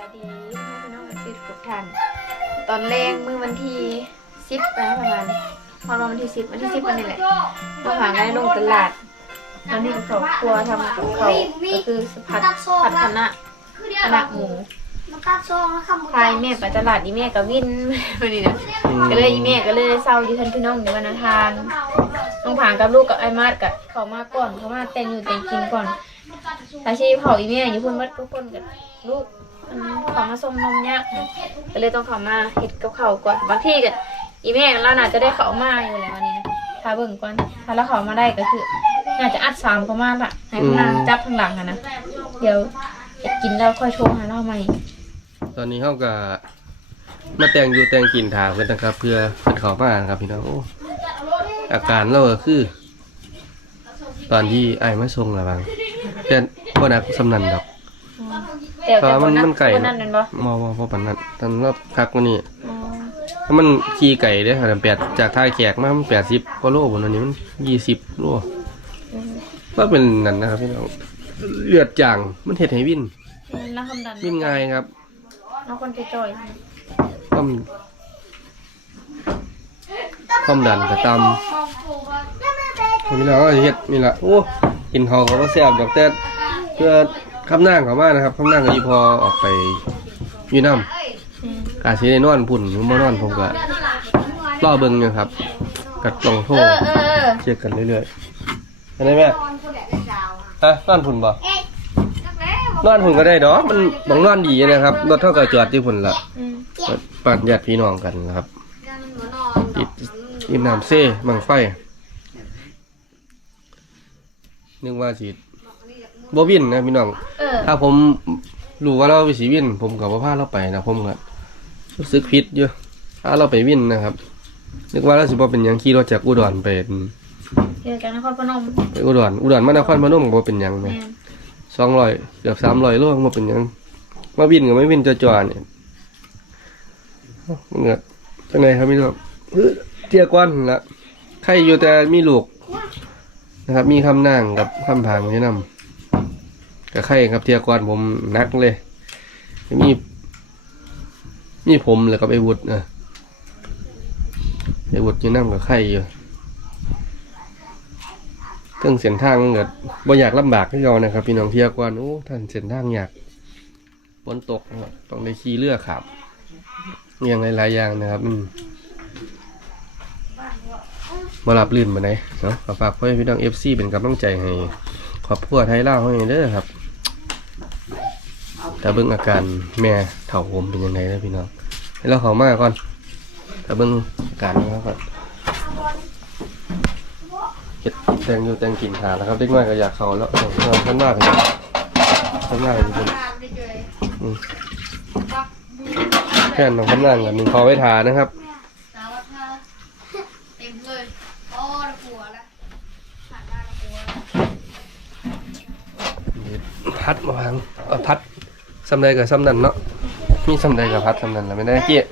ายดีพี่น้องสิทธิ์ทุกท่านตอนแรกมือวันที่สิบนะประมาณพอวันที่สิบวันที่สิบวันนี้แหละเราหาได้ลงตลาดวันนี้ครอบครัวทำกับเขาก็คือสผัดผัดคณะคณะหมูมันตัดซองแล้วค่ะพายแม่ไปตลาดอีแม่กับวินวันนี้นะก็เลยอีแม่ก็เลยเศร้าอยู่ทันพี่น้องในวันอังคารน้องผางกับลูกกับไอ้มาดกับเขามาก่อนเขามาแต่งอยู่แต่งกินก่อนตาชีเผาอีแม่อยู่พุ่นวัดทุกคนกับลูก มันเขามาส่งนมยากนะก็เลยต้องเขามาเฮ็ดกับเขาวก่อนบางทีกับอีแม่เราน่าจะได้เขามาอยู่แล้ววันนี้นะถ้าเบิ่งก่อนถ้าเราเขามาได้ก็คือน่าจะอัดสามประมาณละให้พนังจับข้างหลังอะนะเดี๋ยวจะกินแล้วค่อยโชว์หาเราใหม่ตอนนี้เขาก็มาแต่งอยู่แต่งกินถาเพื่อนนะครับ เพื่อเพื่อนเขามานะครับพี่น้องโอ้อาการเราก็คือ ตอนที่ไอ้ายมาส่งระบางแต่บ่หนักสำนันดอก แต่เพราะแต่ว่าคมันนนั้นมันไก่คนนั้นเป็นบ่มอมอพอปันนั้นตอนรอบคักกว่านี้อ๋อถ้ามันขี่ไก่เด้อค่ะแปดจากท่าแขกมามันแปดสิบกว่าโลบนวันนี้มันยี่สิบโลอืมก็เป็นนั่นนะครับพี่น้องเลือดจางมันเห็ดให้วิ่นแล้วความดันวิ่นง่ายครับน้องคนจะจ่อยความความดันก็ต่ำนี่เราก็เฮ็ดนี่แหละโอ้กินเขาวเขาก็แซ่บดอกแต่เพื่อ คำนั่งเขามานะครับคำนั่งก็อีพอออกไปอยูน้ำกาสีได้นอนพุ่นหรือบ่นอนผมก็รอเบิ่งอยู่ครับ กัดลองโทรเช็คกันเรื่อยๆอันนี้แม่ฮะนอนพุ่นบ่นอนพุ่นก็ได้ดอกมันบังนอนดีนะครับรถเท่ากับจอดที่พุ่นละปัดญาติพี่น้องกันนะครับติดอิมน้ำเซ่บังไฟนึกว่าสิ บ่วินนะพี่น้อง เออถ้าผมรู้ว่าเราไปสีวิน ผมกับว่าพาเราไปนะผมก็รู้สึกผิดอยู่ถ้าเราไปวินนะครับ นึกว่าเราสิบ่เป็นหยังขี่รถจากอุดรไปเกี่ยวกับนครพนมไปอุดรอุดรมานครพนมก็บ่เป็นหยังแหม แม่นสองร้อยเกือบสามร้อยโลก็บ่เป็นหยังมาวินก็ไม่วินจ่อๆเนี่ยเงือจังไดครับพี่น้องเอ้อเที่ยกวนนั่นละใครอยู่แต่มีลูกนะครับ มีคำนั่งกับคำผางแนะนำ กับใครครับเทียกวนผมนักเลย มีมีผมแล้วกับไอ้วุฒินะไอ้วุฒิอยู่นั่งกับใครอยู่เครื่องเส้นทางมันก็บ่อยากลำบากที่เรานะครับ พี่น้องเทียกวนโอ้ท่านเส้นทางยากฝนตกต้องได้ขี่เรือขับอย่างหลายๆอย่างนะครับอืมมารับลื่นมาไหนเนาะฝากพ่อแม่พี่น้องเอฟซีเป็นกำลังใจให้ขอบพัวไทยเล่าให้เด้อครับ แต่เบิ่งอาการแม่เถ่าผมเป็นยังไงนะพี่น้องให้เราเขามาก่อนแต่เบิ่งอาการนะครับก่อนเก็ดแต่งอยู่แต่งกินทานแล้วครับเด็กน้อยก็อยากเขาแล้วเอาเอาท่านมากเลยท่านมากเลยทุกคนอืมแค่นของท่านนั่งกันหนึ่งคอไว้ทานะครับเต็มเลยโอ้หัวละผ่านหน้าหัวพัดมาวางเอาพัด สำใดกับสำนันเนาะมีสำใดกับพัดสำนันแล้วไม่ได้เกี้ย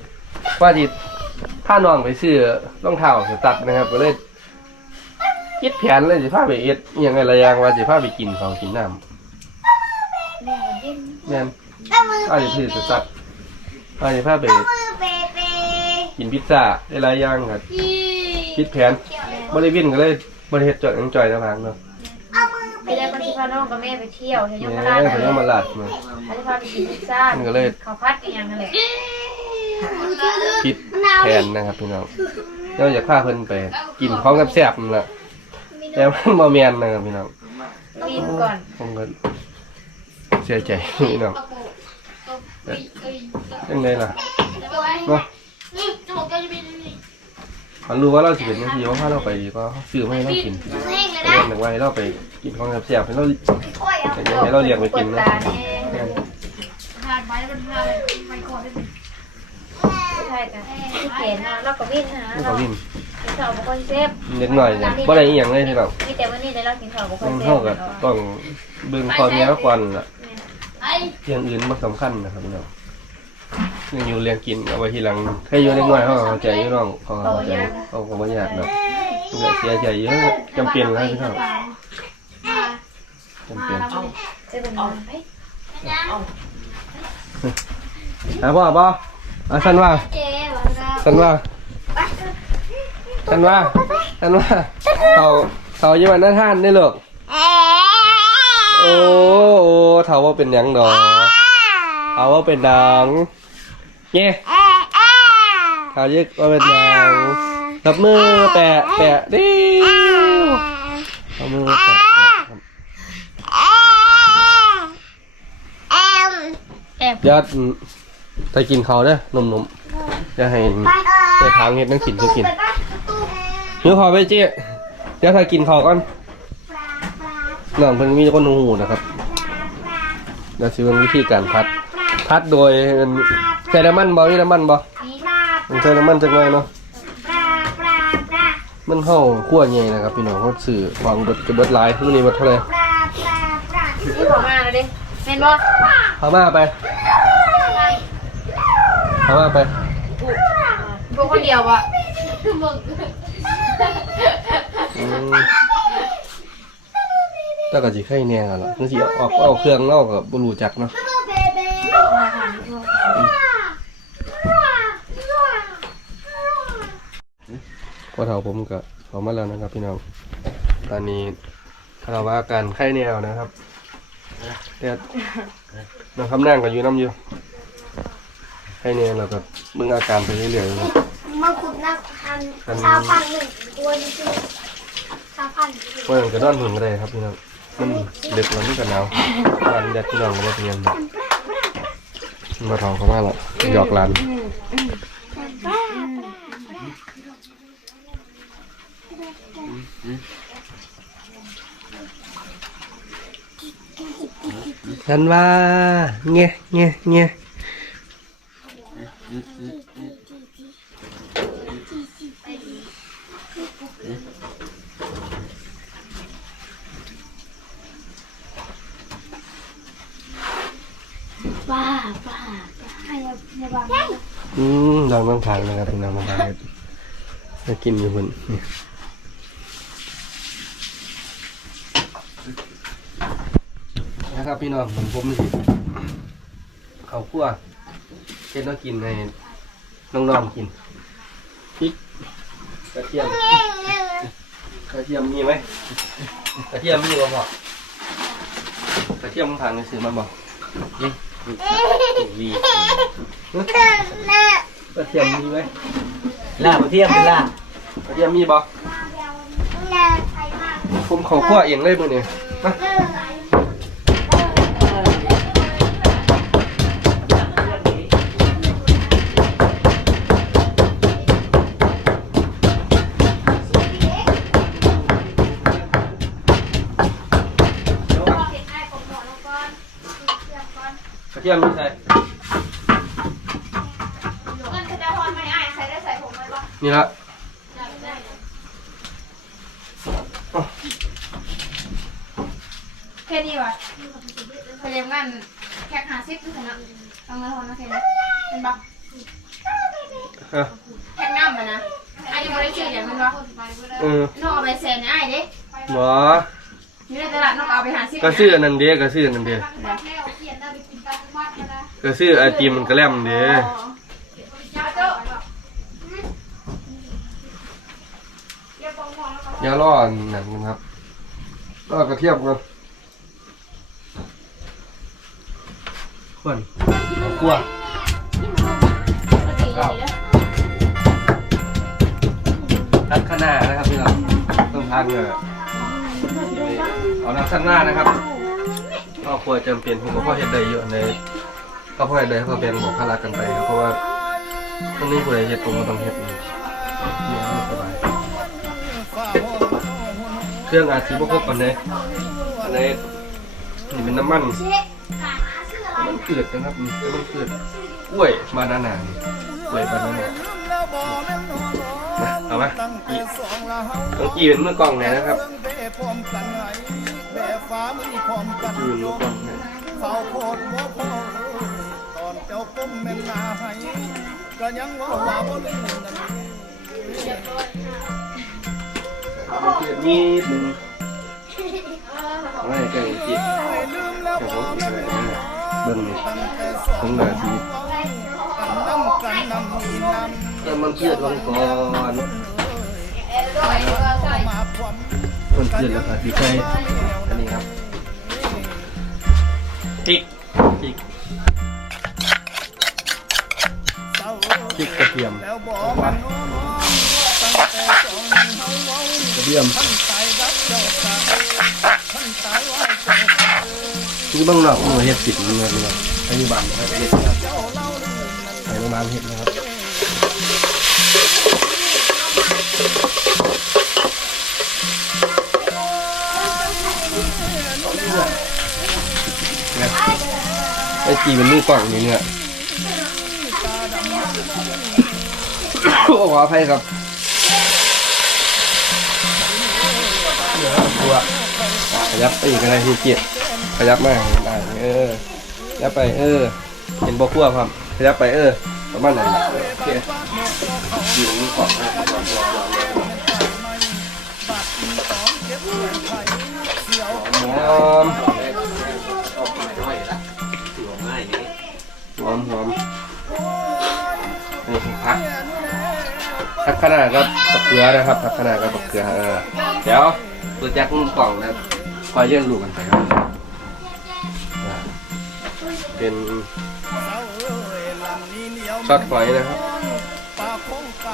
ว่าจีผ้าน้องไปซื้อรองเท้าสตัดนะครับ ก็เลยคิดแผนเลยสิพาไปเอ็ดยังไงระยางว่าสิพาไปกินของกินน้ำแม่นว่าสิซื้อสตัดว่าสิพาไปกินพิซซ่าได้หลายอย่างครับคิดแผนบริวินก็เลยบริเฮ็ดจอดยังจอยนะพังเนาะ พาน้องกับแม่ไปเที่ยวเที่ยวแหยม่มราชเขายังมาลาดมาเขาจะพาไปกินพิซซ่ามันก็เลยข้าวผัดอีกอย่างนั่นแหละคิดแผนนะครับพี่น้องเราอยากพาเพิ่นไปกินของแซ่บๆนั่นแหละแต่มันบ่แม่นนะครับพี่น้องวีนก่อนผมก็เสียใจพี่น้องยังไงล่ะเนาะนี่จมูกแกจะเป็นนี่มันรู้ว่าเราสิเป็นยังไงว่าพาเราไปก็ซื้อมาให้เรากินแห้งเลยเรีนะยนจากไว้เราไปกินของแซ่บๆให้เราโอ้ยเอาแต่ยังให้เราเรียกไปกินกดนะตาแน่แม่นผ่านไปแล้วมันพาไปก่อนได้ใช่กันที่เขียนนะเราก็วิ่งนะมันเราก็วิ่งกินข้าวบุคคลเซฟเล็กหน่อยเนี่ยบ่ได้อีหยังเลยพี่น้องมีแต่วันนี้ได้เรากินข้าวบุคคต้ลองเซฟเท่ากับต้องเบิ่งข้อแม้ก่อนล่ะไอ้อย่างอื่นมันสำคัญนะครับพี่น้องยังอยู่เรียงกินเอาไว้ทีหลังให้อยู่เล็กน้อยเขาก็เข้าใจอยู่น้องเขาก็เข้าใจเขาก็บ่อยากดอก มันก็เสียใจเยอะจำเป็นแล้วพี่น้องจำเป็นจะเป็นยังไงหาพ่อป่ะอะสันว่าสันว่าสันว่าสันว่าเขาเขาอยู่วันหน้าท่านได้หรอกโอ้โอ้เถาว่าเป็นยังดอกเถาว่าเป็นดังเงี้ยเถายึกว่าเป็นดัง รับมือแปะแปะดิวเอามือแปะแปะครับแอบยอดไปกินเขาวเด้อนมนมๆจะให้ไปทางเฮ็ดนั่งกินจะกินเนื้อพอไปเจ๊เดี๋ยวถ้ากินเขาวก่อนน้องเพิ่นมีคนหูนะครับเดี๋ยวสิเป็นวิธีการพัด พัดโดยใช้น้ำมันบ่มีน้ำมันบ่ใช้น้ำมันจักหน่อยเนาะ มันเข้าขั้วใหญ่นะครับพี่น้องเขาสื่อของเบิดจะเบิดหลายมื้อนี้เบิดเท่าไหร่นี่ขอมาแล้วดิเมนบอพามาไปพามาไปพวกคนเดียวอะอืมแต่ก็สิไข่แน่ล่ะมันสิออกเอาเครื่องเล่ากับบ่รู้จักเนาะ พอเฒ่าผมก็เขามาแล้วนะครับพี่น้อง ตอนนี้เราว่าการไข้แนวนะครับแต่น้องคำนั่งก็อยู่น้ำอยู่ไข้แนวเราก็เบิ่งอาการไปเรื่อยๆนะครับมาขุดนักพันชาวพันหนึ่งตัวจริงๆชาวพันว่ามันก็นอนหุ่นก็ได้ครับพี่น้อง มันเด็กแล้วมันก็หนาวร้านแดดพี่น้องก็มาเป็นยังไงมาทองเขามาแล้วหยอกร้าน ฉันว่าเงี้ยเงี้ยเงี้ยป้าป้าให้ยาอย่าบังอืมลองต้องทางนะครับพี่น้องมาทานจะกินอยู่บนนี่ นะครับ พี่น้องผมผมสิข้าวคั่วเช็ดน้ำกินให้น้องๆกินพริกกระเทียมกระเทียมมีไหมกระเทียมมีบ่พอกระเทียมผ่านไปซื้อมาบอกนี่วีกระเทียมมีไหมลาบเทียมเป็นลาบกระเทียมมีบ่ผมขอคั่วเองเลยมื้อนี้มากระเทียมมีใส่ นี่ละแค่นี้วะพยายามงานแค่หาซิปคือชนะต้องมาทอนนะแค่นี้เป็นปะอะแค่น้ำมันนะไอ้ยังไม่ได้ชื่ออย่างมันปะเออน้องเอาไปเซ็นไอ้เด้หมออยู่ในตลาดน้องเอาไปหาซิปก็ซื้ออันนั้นเด้ก็ซื้ออันนั้นเด้ก็ซื้อไอติมมันกระแลมเด้ ย่าล่ออันนั่นกันครับล่อกระเทียมกันขวนเอากลัวทัดข้างหน้านะครับพี่น้องต้องทานเลยเอาน้ำข้างหน้านะครับก็ควรจำเป็นผมก็พอเห็ดได้เยอะในก็พอเห็ดได้ก็เป็นบอกพารากันไปครับเพราะว่าตรงนี้ผู้ใดเห็ดผมก็ต้องเห็ดนะเนี่ยมันสบาย เครื่องอาจจะบ่ครบอันไหนอันไหนนี่เป็นน้ำมันมันเกิดนะครับนี่มันเกิดกล้วยบานาน่านี่กล้วยบานาน่าเอามาอีกต้องกีเป็นเมื่อกล่องไหนนะครับกีเป็นเมื่อกล่องไหนเขาโคตรบ่พอตอนเจ้าก้ มแม่นนาให้ก็ยังว่าว่าบ่ลืมกันเกิดนิดนึงเอาไว้ใกล้กีไม่ลืมแล้วเดี๋ยวบ่ผมอีกแม่นหน่อยนะเบิ้งนี่ตั้งแต่สอถึงงนาทีเกันนำมีนำเติมมันเพืชลงก่อนคนเพืชแล้วก็ดีใจอันนี้ครับพริกพริกเศร้าพริกกระเทียม แล้วบอกต้องเฮาเว้ากระเทียมานตายรับเจ้าตาท่านตายไว้เจ้าตานี่บ้างหรอกมือเห็ดติดเงินเลยอายุบันนะครับเห็ดครับเจ้าเล่าลืมมันใส่โรงพยาบาลเห็ดนะครับไอ้จีมันมือกล่องอยู่เนี่ยโอ้ขออภัยครับ ขยับไปอีกอะไรที่เกียดขยับมาได้เออขยับไปเออ เห็นบกลัวครับขยับไปเออประมาณนั้นโอเคอยู่นี่ก่อนหอมหอมหอมนี่พักพักขนาดก็ปักเกลือนะครับพักขนาดก็ปักเกลือเออเดี๋ยวตัวแจ็คมุมกล่องนะ คอยเยื่องลูกกันไปครับอ่าเป็นซอสหอยนะครับ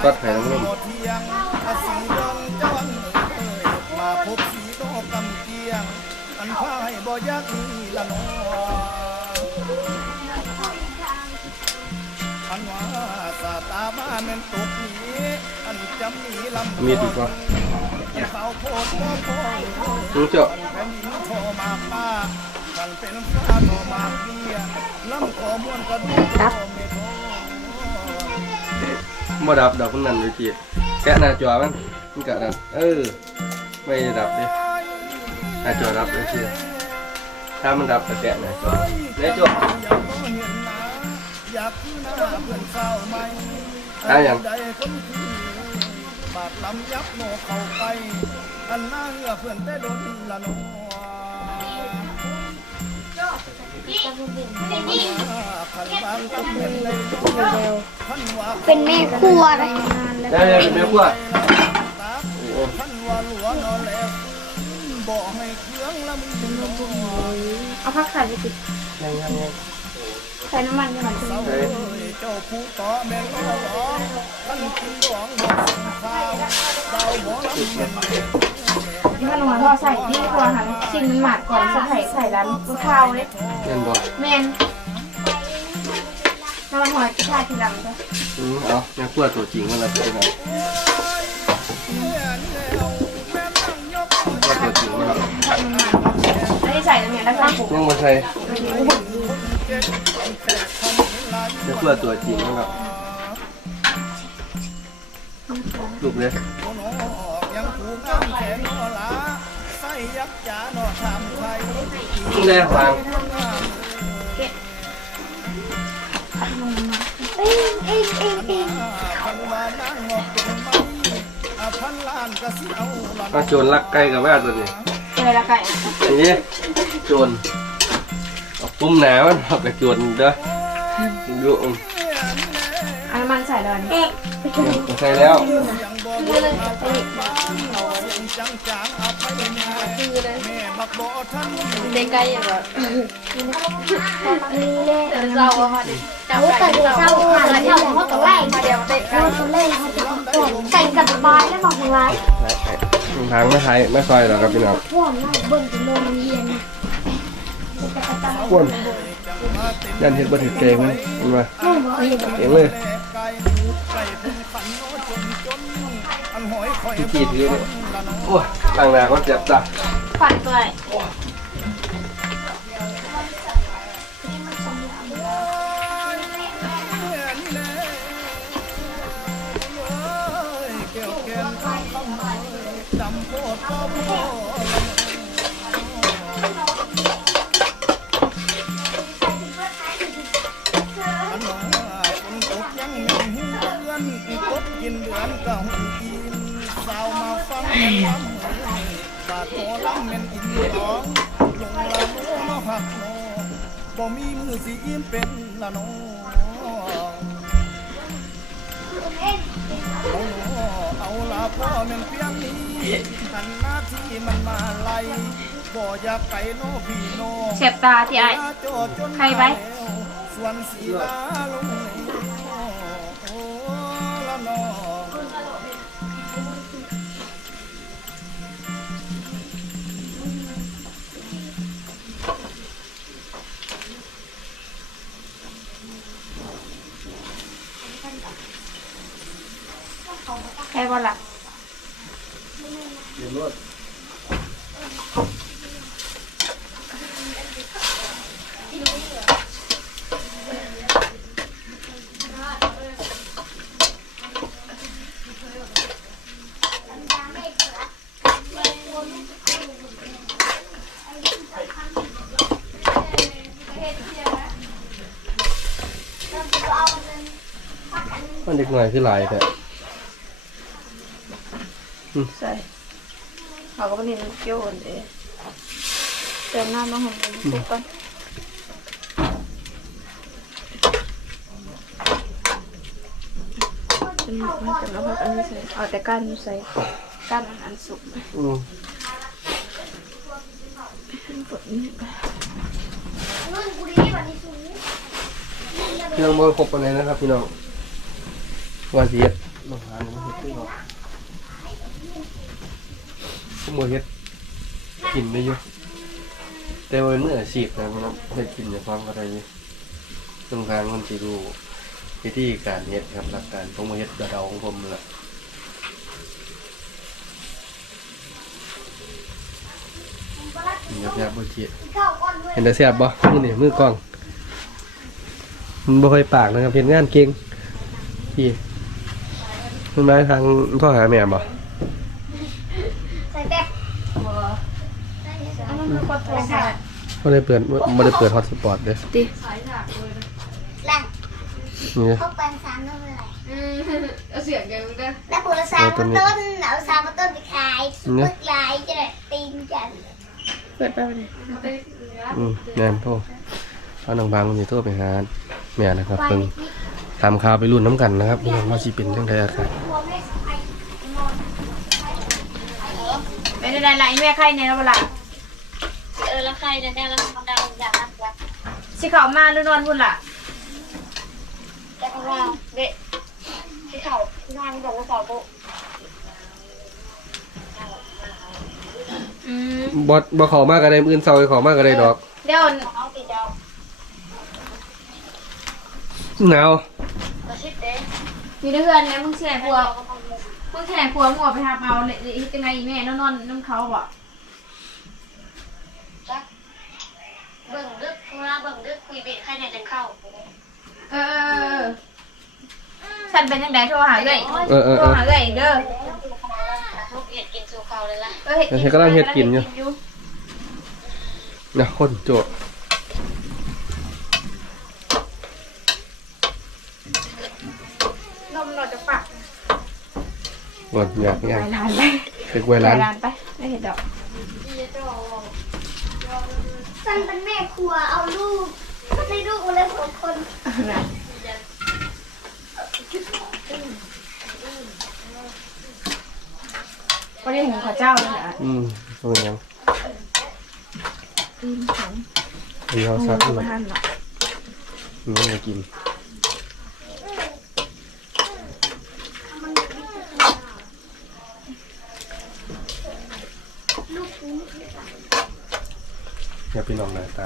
ซอสหอยน้ำนุ่มเที่ยงอาสีเดินจังเอ่ยมาพบสีดอกกำเกียงอันพายบ่อยากมีละน้ออันว่า สาตาบ้าแม่นตกนี้อันจำมีลำมีดอีกวะเฝ้าโพดพ่อพ่อน้องเจาะแผ่นดินโทมาป้ามันเป็นฟ้าโทมาเบี้ยลำขอมวนกระดูกเมโทบ่ดับดับมันนั่นเลยจีแกะหน้าจอมันมันกะดับเออ ไม่ดับดิหน้าจอดับเลยจีถ้ามันดับก็แกะหน้าจอในจออยากเห็นหน้าอย่าไหมตายัง บาดลำยับโนเข้าไปอันหน้าเหือเพื่อนแต่ดนละน้อขันบางก็เป็นเลยขันว่าเป็นแม่ครัวเลยได้เลยเป็นแม่ครัวขันว่าหลวงนอนแล้วบอกให้เครื่องละมึงเอาผักไข่ไปติดยังยังยัง ใส่น้ำมันยังไงเจ้าผู้ต่อแม่ร้องขันกินหลวงบอกข้าวเศร้าหมอลำเย็นที่มันมาทอดใส่ที่ครัวค่ะชิมมันหมักก่อนใส่ใส่ร้านมะพร้าวเลยเงินบ่แมนน้ำมันหอยชาทีหลังจ้ะอืมเอาแม่ครัวตัวจริงมันละเป็นไงครัวตัวจริงมันละอันนี้ใส่ตรงนี้แล้วก็ผงยังมาใส่ แม่ครัวตัวจริงมันละลูกเลยยังผูกงามแขนนอลาใส่ยักษ์จ๋านอทำไทยแม่ฟังเอ้ยเอ้ยเอ้ยเอ้ยพันวานางงอกเป็นไม้อาพันล้านกะสิเอาละมาโจรลักไก่กับแม่ตัวนี้เจอละไก่อันนี้โจรเอา ปุ้มหนามันเอากระโจรเด้อดูอืมเอาน้ำมันใส่เลยเนี่ยใส่แล้วยังบ่ลงเอาไปบ้านยังจังจางเอาไปแม่แม่บักบ่ทันเด็กไก่อย่างแบบนี่เลยเราอะค่ะจับเอาไก่แต่เดี๋ยวเราเช้าผ่านแล้วเขาต้องไล่มาเดี๋ยวเด็กไก่เราต้องไล่เขาจะก่อนไก่กับปลายแล้วบอกไว้ทางไม่ไทยไม่ซอยหรอกครับพี่น้องพ่วงไล่เบิ่งจะลงเรียน ขวนยันเห็ดบัถึกเกงมันมันมาเก่งเลยไก่ไก่พุ่งขันโนจนจนอันหอยคอยที่ขีดถือเลยโอ้ยล่างหน้าก็เจ็บจ้ะฝันตัวย บาดหัวลำเม่นอินร้องลงละโมมาหักโนบ่มีมือสิยิ้มเป็นละน้องเอาหนอเอาละพ่อแม่นเพียงนี้ขันหน้าที่มันมาไล่บ่อยากไก่โนพี่โนเสียบตาที่ไอ้ใครไว้ส่วนสีลาลง ใครบ่ล่ะเดี๋ยวรถมันเด็กหน่อยคือหลายแต่ ใส่เขาก็บ่นี่มันเกี่ยวกันเด้เติมน้ำมาหอมปุ๊บก่อนเป็นหมกมันจะมาพักอันนี้ใส่เอาแต่ก้านใส่ก้านอันอันสุกอืมกดนี่ไปนู่นกูดีกว่านี้สูงเครื่องมือครบอะไรนะครับพี่น้องว่าสิเฮ็ดลองหาหนูเฮ็ดขึ้นหรอกขโมยเฮ็ดกินได้อยู่แต่ว่าเมื่ออาชีพนะมันเฮ็ดกินในความก็ได้อยู่ตรงกลางมันสิรู้วิธีการเฮ็ดครับหลักการผมมเฮ็ดกระเดาของผมล่ะนี่ครับแบบบ่เจียเข้าก่อนด้เห็นแต่แซ่บบ่มือนี่มือกล้อง มันบ่ค่อยปากนะครับเห็นงานเก่งพี่มันมาทางพ่อหาแม่บ่ ใส่แบบ อันนั้นคือกดโทรศัพท์บ่ได้เปิดบ่ได้เปิดฮอตสปอตเด้อดิแรงนี่ เข้าไปสามนั่นเลยอืมเอาเสียงแกมึงได้แล้วปูละสามมาต้นเอาสามมาต้นไปขายมึกลายจะได้ตีนจันเปิดไปเลยอืมแม่นโทรเอาน้องบางมันสิโทรไปหาแม่นะครับเพิ่งถามข่าวไปรุ่นน้ำกันนะครับพี่น้องว่าสิเป็นจังไดอาการหัวไม่สบายไม่ได้ได้ละไอ้แม่ไข่ในแล้วเวลา เออแล้วใครจะได้แล้วทำดาวอย่างนั้นวะสิเขามาหรือนอนพุ่นล่ะแต่ของเราเด็กที่เขานอนบอกว่าสาวโบอืมบ่บ่เข้ามาก็ได้มื้ออื่นเช้าให้เข้ามาก็ได้ดอกเดี๋ยวเอาติดาวหนาวกระชิดเด้มีเพื่อนนะมึงแช่ผัวมึงแช่ผัวมึงออกไปหาเอาเลยอีกยังไงแม่นอนนอนน้ำเขาบ่ บิ่งดึกมาเบิ่งดึกคุยเบ็ดใครเนี่ยจะเข้าเออฉันเป็นยังไงโทรหาเลยเออเออโทรเออหาเลยเด้อทุกเห็ดกินสู่เขาเลยล่ะเออเห็ดเฮ็ดกำลังเฮ็ดกินอยู่อยู่ นะคนโจทย์นมเราจะปักบ่อยากอยากไปร้านไป เป็นไว้ร้านไปร้านไปไม่เห็นดอก ฉันเป็นแม่ครัวเอาลูกได้ลูกมาเลยสองคนนะวันนี้หุงข้าวเจ้าเลยอะอืมเป็นหยังตีนของอันนี้เขาหุงซักข้าวเลยทานหรอกอืมจะกิน อย่าไปลองหน้าตา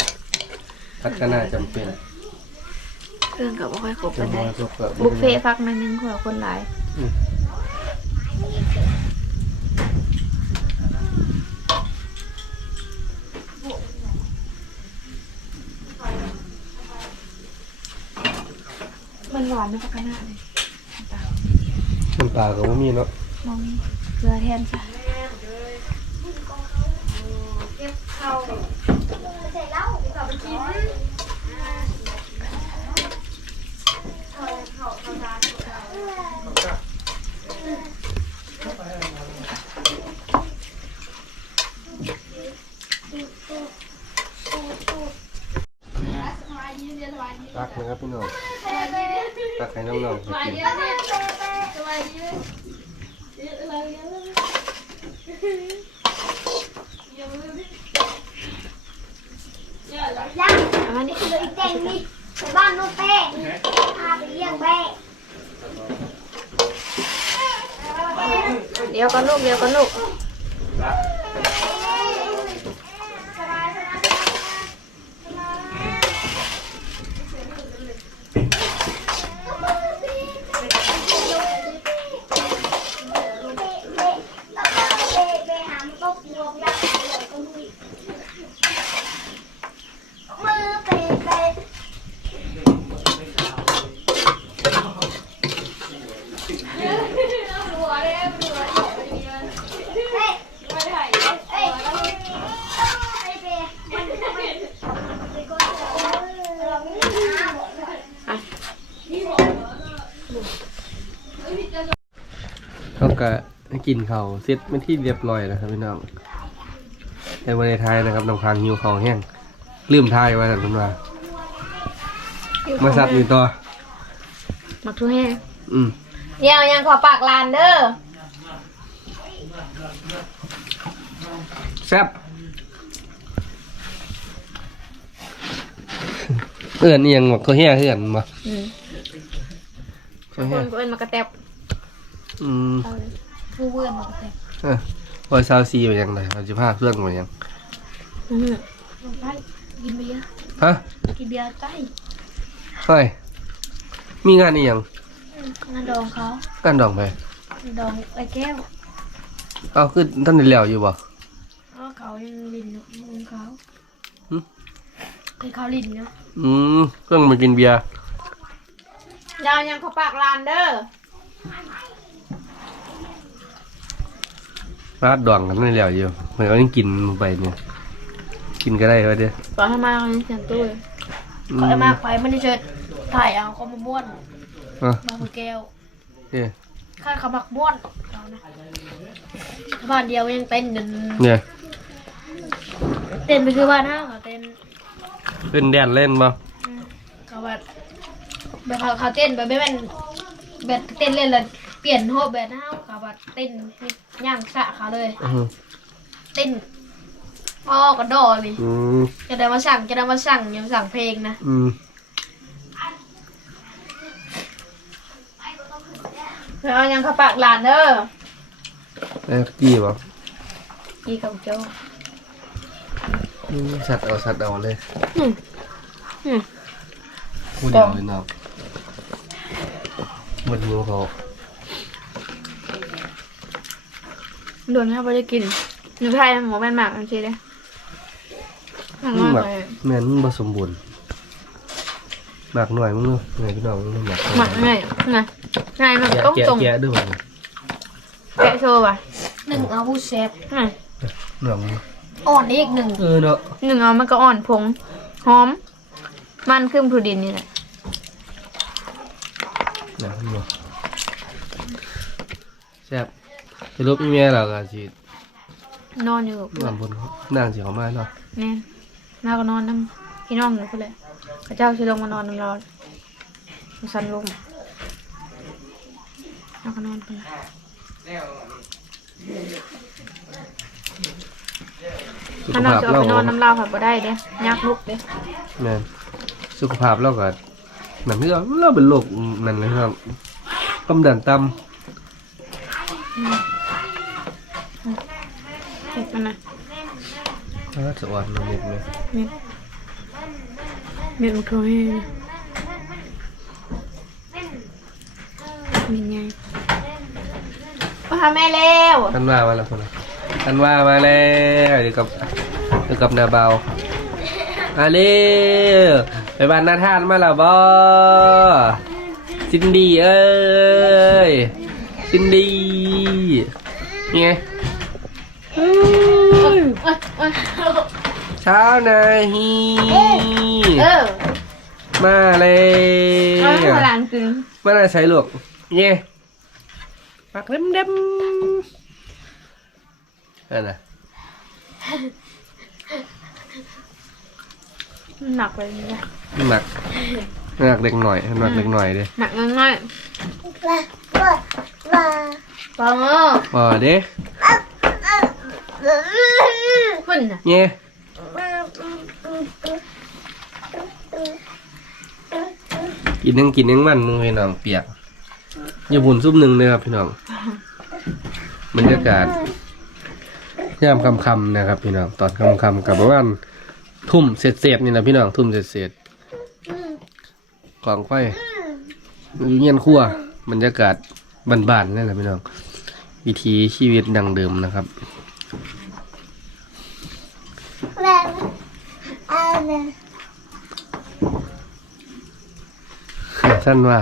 พัฒนาจำเป็นเครื่องกับว่าค่อยครบกันจำได้ว่าทุกแบบบุฟเฟ่ต์ฟักหนอยนึงขอคนหลายมันหวานนะพักขนาดเลยน้ำปลาก็บ่มีเนาะมองเกลือแทนจ้ะใส่เหล้าเขาไปกิน ตักนะครับพี่น้องตักให้น้องๆให้กิน เอา มานี่เลยเต็งนี่ไปบ้านโนเป้พาไปเยี่ยงแม่เดี๋ยวก็นลูกเดี๋ยวก็นลูกปหาตกรวมยักษ์มือไปไป เขา ก็กินเขาวเสร็จเป็นที่เรียบร้อยแล้วครับพี่น้องในวันในไทายนะครับน้ำค้างหิวเขาวแห้งลืมทายไว้แต่นว่ามาสับอยู่ต่อมักทุเห้งอืมเดี๋ยวยังขอปากลานเด้อแซ่บเอื่อนเอียงบอกเขาแห้งเอื่อนมาอืมเขาคแห้นงก็เอิ้นมากระแตบ อืมเอาผู้เวื่อนมากระแตบเอะวอยซาวซีไปยังไงเราจะพาเพื่อนมายังอืมไปกินเบียร์ฮะกินเบียร์ใกล้เฮ้ยมีงานนี่ยังงานดองเขาการดองไปดองไอ้แก้วเอาคือท่านได้แล้วอยู่บ่อ๋อเขายังลินมึงเขาหึให้เขาลินเนาะอืมเพื่อนมากินเบียร์เดี๋ยวยังเขอปากลานเด้อ ราดดองกันได้แล้วอยู่เหมือนเขายังกินลงไปเนี่ย กินก็ได้ไว้เด้อก่อนทำมาเสียงตู้อืขอไอ้มากไปมันจะเชิดถ่ายเอาเขามาบ้วนอะมามือแก้วเนี่ยข้าเขามักบ้วนเรานะบ้านเดียวยังเต้นกันเนี่ยเต้นไปคือบ้านห้าเขาเต้นเป็นแดนเล่นบ่อืมเขาแบบแบบเขาเขาเต้นแบบไม่เป็นแบบเต้นเล่นเลย เปลี่ยนโฮแบบห้าเขาแบบเต้นนี่ย่างสะเขาเลย อืมเต้นพ่อก็ดอเลยอืมจะได้มาสั่งจะได้มาสั่งยังสั่งเพลงนะอืมแล้วยังเขาปากหลานเด้อแล้วกี้บ่พี่กับโจ้อืมสัตว์เอาสัตว์เอาเลยอืมอืมพูดเดียวเลยเนาะหมดหัวเขา โดนเขาไม่ได้กินหนูไทยหมูแม่นหมากอันทีเลยหมักอืมามกแบบเลยแม่นมันผสมบูรณ์หมักหน่อยมึงเนาะไงพี่น้องมึงหมักหมักไงไงไงมันแกะต้องแกะตรงแกะด้วยบ่แกะโชว์ป่ะหนึ่งเอาผู้เชฟไงเนาะมึงอ่อนอีกหนึ่งเออเนาะหนึ่งเอามันก็อ่อนพงหอม มันขึ้นพรูดินนี่แหละเนาะมึงแซ่บส รุปอีเมลเราก็สินอนอยู่กับเพื่นออนนบนนางสิเขามาเนาะแน่น้าก็นอนน้ำพี่น้องหนูก็เลยพระเจ้าชิลงมานอนน้ำร้อนมาสันลงน้าก็นอนไปเลยสุถ้าขน้องภาพจะเอาเราไปนก็อนน้ำเล่าค่ะก็ได้เด้ยักลุกเด้แม่นสุขภาพเราก็นั่นคือเราเราเป็นโรคนั่นเลยครับความดันต่เห็ดมันนะำถ้าสะอ่อนมันเม็ดไหมเม็ดเม็ดมันโทรให้มีไงมาหาแม่เร็วกันว่ามาแล้วคนละกันว่ามาแล้วอยู่กับอยู่กับนาเบามาเร็วไปบ้านนาทานมาแล้วบอซินดี้เอ้ยซินดี้นี่ไง เอ้ยเอ้ยเช้านาฮีเออมาเลยเอาให้หลานกินมาได้ใส่ลูกเย่ปักเด็มเด็มนั่นน่ะหนักเลยนี่นะหนักหนักเล็กหน่อยหนักเล็กหน่อยเด้หมักง่ายๆปองเอออ๋อเด้ ขึ้นน่ะเงี้ยกินยังกินยังมันมึงพี่น้องเปียกอย่าบุญซุปหนึ่งเลยครับพี่น้องบรรยากาศยามค่ำๆนะครับ พี่น้องตอนค่ำๆกับประมาณทุ่มเสร็จๆนี่นะพี่น้องทุ่มเสร็จๆกล่องไฟอยู่เงียนคั่วบรรยากาศบ้านๆนั่แหละพี่น้องวิถีชีวิตดังเดิมนะครับ สั้นว่า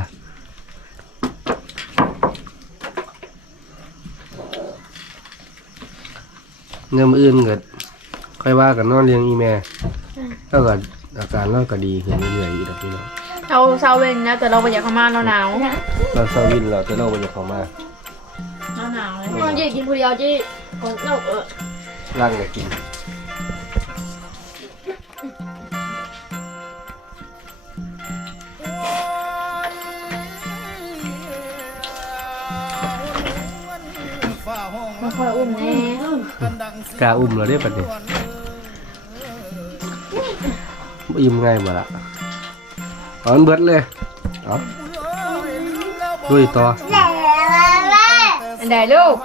เงินอื่นเกิดค่อยว่ากันนอนเลี้ยงอีแม่ถ้าเกิดอาการเราก็ดีขึ้นเรื่อยๆอยู่ดอกพี่น้องเราเซาเวนนะแต่เราไปอยากเข้ามาเราหนาวเราเศร้าวินเราจะเล่าไปจากเขามาเราหนาวเลยนอนจีกินคนเดียวจีของเราเออร่างก็กิน คอยอุ้มแน่กันดังเสียงกล้าอุ้มเราได้ปะเนี่ยบ่อิ่มง่ายบ่ละเอาอันเบิดเลยเอาลุยต่ออันใดลูก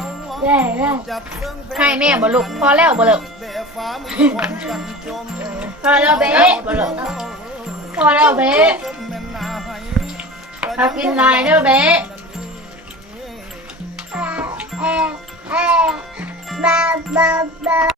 จับเบิ่งไปให้แม่บ่ลูกพอแล้วบ่ลูกแบฟ้ามือควันกันจมพอแล้วเบ๊บ่ลูกพอแล้วเบ๊แม่นนาให้ถ้ากินลายเด้อเบ๊ Bye, bye, bye.